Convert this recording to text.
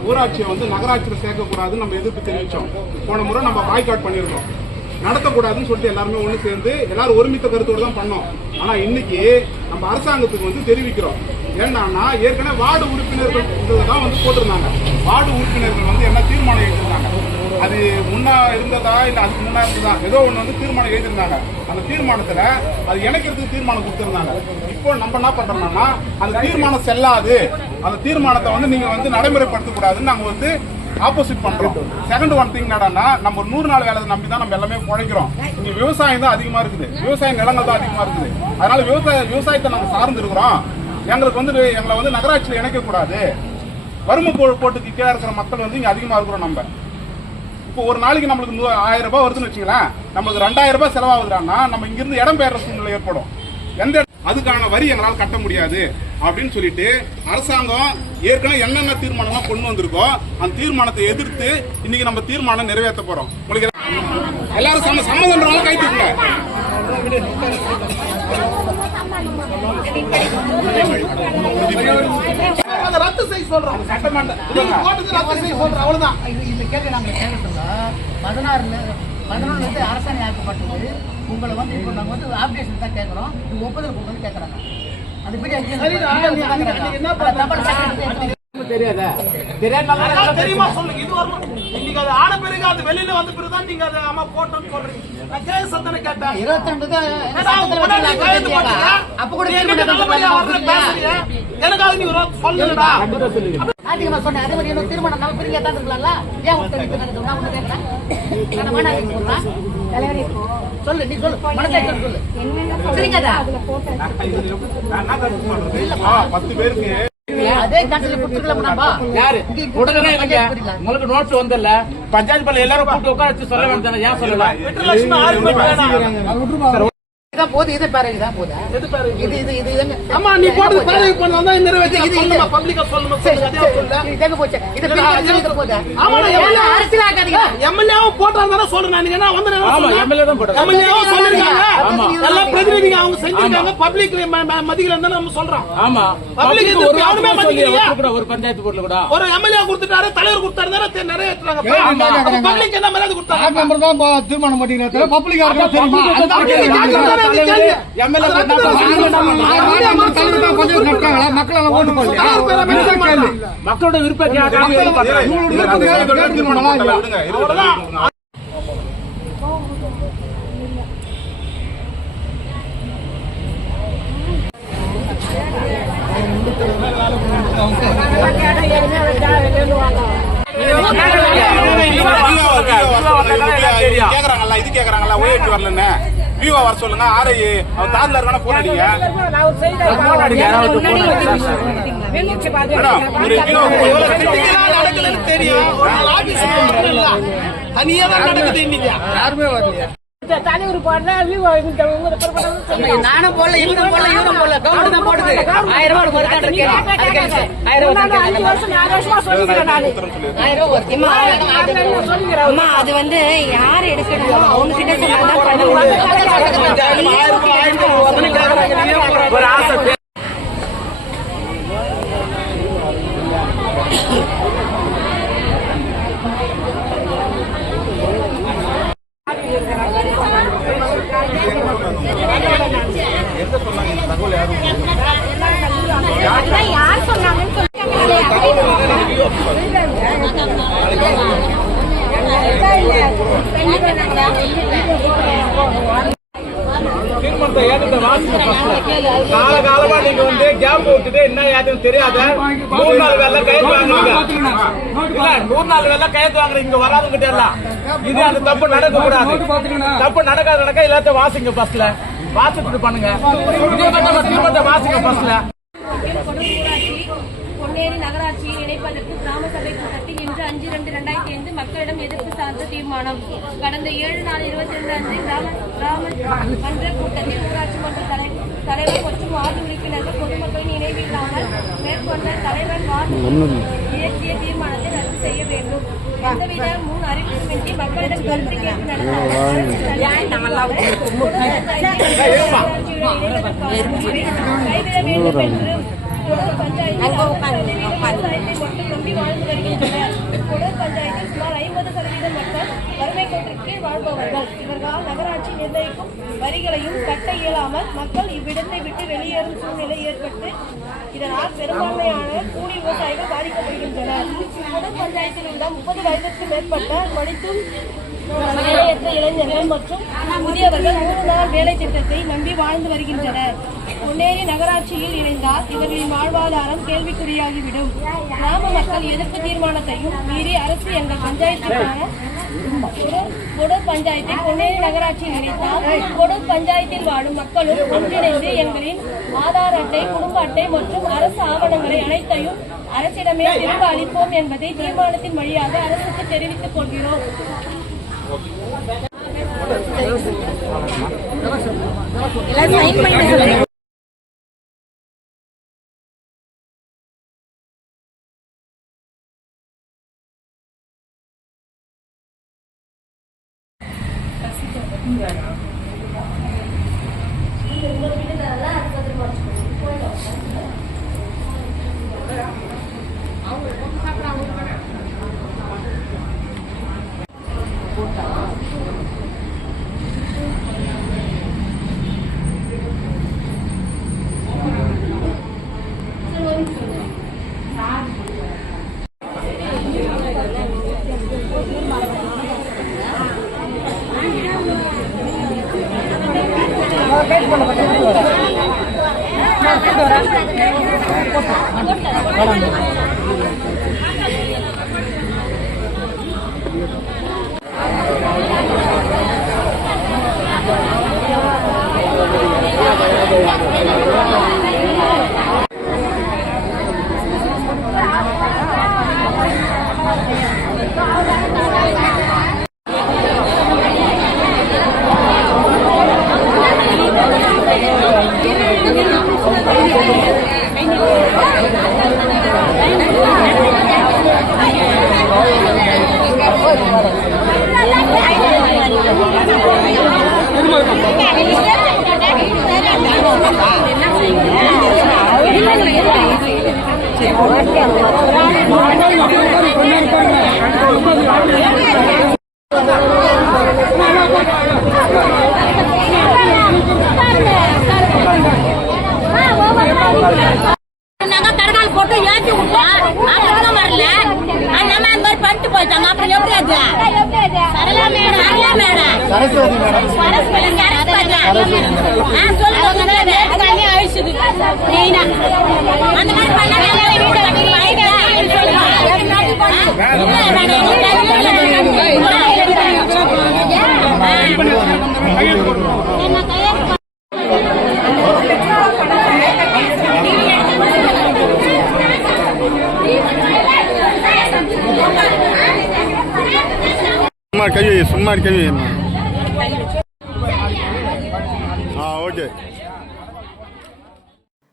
ஊராட்சியை வந்து நகராட்சியில் சேர்க்கக்கூடாதுன்னு நம்ம எதிர்ப்பு தெரிவிச்சோம். போன முறை நம்ம பாய்காட் பண்ணியிருக்கோம் நடத்தக்கூடாதுன்னு சொல்லிட்டு எல்லாருமே ஒன்று சேர்ந்து எல்லாரும் ஒருமித்த கருத்தோடு தான் பண்ணோம். ஆனால் இன்னைக்கு நம்ம அரசாங்கத்துக்கு வந்து தெரிவிக்கிறோம். ஏன்னா ஏற்கனவே வார்டு உறுப்பினர்கள் தான் வந்து போட்டிருந்தாங்க. வார்டு உறுப்பினர்கள் வந்து என்ன தீர்மானம் எழுதியிருந்தாங்க? அது முன்னா இருந்ததா இல்லை அதுக்கு முன்னா இருந்ததா? ஏதோ ஒன்று வந்து தீர்மானம் எழுதியிருந்தாங்க. அந்த தீர்மானத்தில் அது இணைக்கிறதுக்கு தீர்மானம் கொடுத்துருந்தாங்க? இப்போ நம்ம என்ன பண்ணுறோம்னா அந்த தீர்மானம் செல்லாது. அந்த தீர்மானத்தை வந்து நீங்கள் வந்து நடைமுறைப்படுத்தக்கூடாதுன்னு நாங்கள் வந்து ஆப்போசிட் பண்றோம். செகண்ட் ஒன் திங் என்னன்னா நம்ம நூறு நாள் வேலை நம்பி தான் நம்ம எல்லாமே குழைக்கிறோம் இங்க விவசாயம் தான் அதிகமா இருக்குது. விவசாய நிலங்கள் தான் அதிகமா இருக்குது. அதனால விவசாய விவசாயத்தை நாங்க சார்ந்து இருக்கிறோம் எங்களுக்கு வந்து எங்களை வந்து நகராட்சியில் இணைக்க கூடாது. வறுமை கோ- கோட்டுக்கு கீழே இருக்கிற மக்கள் வந்து இங்க அதிகமா இருக்கிறோம் நம்ம. இப்போ ஒரு நாளைக்கு நம்மளுக்கு ஆயிரம் ரூபாய் வருதுன்னு வச்சுங்களேன் நம்மளுக்கு ரெண்டாயிரம் ரூபாய் செலவாகுதுன்னா நம்ம இங்கிருந்து இடம் பெயர்ற சூழ்நிலை ஏற்படும். எந்த அதுக்கான வரி எங்களால் கட்ட முடியாது அப்படின்னு சொல்லிட்டு அரசாங்கம் ஏற்கனவே என்னென்ன தீர்மானம்லாம் கொண்டு வந்திருக்கோ அந்த தீர்மானத்தை எதிர்த்து இன்னைக்கு நம்ம தீர்மானம் நிறைவேற்ற போறோம். உங்களுக்கு எல்லாரும் சம்ம சம்மதம்ன்றவங்க கை தூக்குங்க. அதை ரத்து செய்ய சொல்றோம் சட்டமன்ற. நீங்க ரத்து செய்ய சொல்றோம் அவ்வளவுதான். இந்த கேள்வி நாங்கள் கேட்கறதுல பதினாறுல பதினொன்றுல இருந்து அரசாணை ஆக்கப்பட்டது. உங்களை வந்து இப்போ நாங்கள் வந்து ஆப்டேஷன் தான் கேட்குறோம். இது ஒப்புதல் கொடுக்கணும் கேட்குறாங்க. அது படி அதெல்லாம் தெரியுமா சொல்லுங்க. இது வரணும். இன்னைக்கு அது ஆன பிறகு அது வெளியில வந்த பிறகு தான் நீங்க அதை அம்மா போட்டோம்னு சொல்றீங்க. நான் கேஸ் சத்தனை கேட்டேன். இருபத்தி தான்? அப்ப கூட நல்லபடியா? எனக்காக நீ ஒரு அதிகமா சொன்னேன். அதே மாதிரி திருமணம் நம்ம பிரிங்க தான் இருக்கலாம்ல ஏன் நடக்குது நான் கேட்கறேன் சொல்றேன் சொல்லு நீ சொல்லு. மனசை சொல்லு. சரிங்கதா ஆ, பத்து பேருக்கு. உங்களுக்கு நோட்ஸ் வந்தல? பஞ்சாயத்து எல்லாரும் கூப்பிட்டு உட்கார சொல்ல வேண்டியது ஏன் சொல்லல வெற்றிலட்சுமி ஆர்குமெண்ட் வேணாம். இதான் போகுது இது பாரு இதுதான் போதா எது இது இது இது இதுங்க. அம்மா நீ போட்டது பேரவை பண்ணா தான் நிறைவேற்றி இது- இது- பப்ளிக்கா சொல்லுமா சரி, சொல்லுங்க சரி, அதே சொல்ல இது எங்க போச்சு இது போதா ஆமா நான் எம்எல்ஏ அரசியல் சொல்றேன் நான் என்ன வந்து ஆமா எம்எல்ஏ தான் போட்டது எம்எல்ஏவும் சொல்லிருக்காங்க ஆமா. எல்லா பிரதிநிதிங்க அவங்க செஞ்சிருக்காங்க பப்ளிக் மதிக்கலன்னு தான் நம்ம சொல்றோம் ஆமா பப்ளிக் ஒரு யாருமே? ஒருத்தர் கூட ஒரு பஞ்சாயத்து போர்டுல கூட ஒரு எம்எல்ஏ கொடுத்துட்டாரு தலைவர் கொடுத்தாரு தானே நிறைவேற்றுறாங்க பப்ளிக் என்ன மரியாதை கொடுத்தாங்க நம்பர் தான் பா- தீர்மானம் பண்ணிக்கிறாங்க பப்ளிக் தெரியுமா மக்களோட விருப்ப கேட்காம இவங்களுக்கு பண்றாங்க. இதோட தீர்மானம் போட்டல, விடுங்க, இருபது நாள். கேக்குறாங்கல்ல இது கேக்குறாங்கல்ல ஓஏபி வரலன்னு. வியூவா வர சொல்லுங்க. ஆர்ஐ அவன் தாதுல இருக்கான? போன் அடிங்க. போன் அடிங்க, யாராவது போன் அடிங்க. தெரியும் தனியா தான் நடக்குது இன்னைக்கு நானும் போடல இவனும் போடல இவனும் போடல. தான் போடுது. ஆயிரம் ரூபாய் ஒரு அது ஆயிரம் ரூபாய் ஆயிரம் ரூபாய் அது வந்து யார் எடுக்கணும் அவங்க கிட்ட சொன்னாதான் பண்ண முடியும் ஒரு ஆசை யார் சொன்னாங்கன்னு சொல்லுங்க தீர்மானத்தை ஏகத்தை வாசிங்க first. நீங்க வந்து கேப் விட்டுட்டு என்ன ஏதுன்னு தெரியாத நூறு நாள் வேலை கையெழுத்து வாங்குறீங்க இல்ல நூறு நாள் வேலை கையெழுத்து வாங்குறீங்க இங்க வராதுங்க எல்லாம். இது அந்த தப்பு நடக்க கூடாது. தப்பு நடக்காத நடக்க எல்லாத்தையும் வாசிங்க ஃபர்ஸ்ட்ல வாசிச்சுட்டு பண்ணுங்க. தீர்மானத்தை வாசிங்க ஃபர்ஸ்ட்ல ஊராட்சி நகராட்சியை இணைப்பதற்கு கிராம சபை கூட்டத்தில் இன்று அஞ்சு ரெண்டு இரண்டாயிரத்தி ஐந்து மக்களிடம் எதிர்ப்பு சார்ந்த தீர்மானம். கடந்த ஏழு நாள் இருபத்தி ரெண்டு அன்று கிராம கிராம மன்ற கூட்டத்தில் ஊராட்சி மன்ற தலை- தலைவர் மற்றும் வார்டு உறுப்பினர்கள் பொதுமக்களின் இணைவில்லாமல் மேற்கொண்ட தலைவர் வார்டு இயற்றிய தீர்மானத்தை ரத்து செய்ய வேண்டும். எந்தவித முன் அறிவிப்புமின்றி மக்களிடம் கருத்து கேட்டு நடந்த கைவிட வேண்டும் என்று கொடூர் பஞ்சாயத்தில் விவசாயத்தை மட்டும் நம்பி வாழ்ந்து வருகின்றனர் கொடூர் பஞ்சாயத்தில் சுமார் ஐம்பது சதவீதம் மக்கள் வறுமை கோட்டிற்கு கீழ் வாழ்பவர்கள் இவர்களால் நகராட்சி நிர்ணயிக்கும் வரிகளையும் கட்ட இயலாமல் மக்கள் இவ்விடத்தை விட்டு வெளியேறும் சூழ்நிலை ஏற்பட்டு இதனால் பெரும்பான்மையான கூலி விவசாயிகள் பாதிக்கப்படுகின்றனர் கொடூர் பஞ்சாயத்தில் உள்ள முப்பது வயதிற்கு மேற்பட்ட படித்தும் வேலையற்ற இளைஞர்கள் மற்றும் முதியவர்கள் மூணு நாள் வேலை திட்டத்தை நம்பி வாழ்ந்து வருகின்றனர். முன்னேறி நகராட்சியில் இணைந்தால் இவர்களின் வாழ்வாதாரம் கேள்விக்குறியாகிவிடும். கிராம மக்கள் எதிர்ப்பு தீர்மானத்தையும் மீறி அரசு எங்கள் பஞ்சாயத்திற்கான கொடூர் கொடூர் பஞ்சாயத்தை பொன்னேரி நகராட்சியில் இணைத்தால் கொடூர் பஞ்சாயத்தில் வாழும் மக்களும் ஒன்றிணைந்து எங்களின் ஆதார் அட்டை குடும்ப அட்டை மற்றும் அரசு ஆவணங்களை அனைத்தையும் அரசிடமே திரும்ப அளிப்போம் என்பதை தீர்மானத்தின் வழியாக அரசுக்கு தெரிவித்துக் கொள்கிறோம். நாங்க கடகால் போட்டு Yeah. Para Saraswati madam. Saraswati ஆ சொல்லுங்க. பேசுது. மெயினா அந்த மாதிரி பண்ணா சும்மா கவி சும்மா கவி ஆ ஓகே.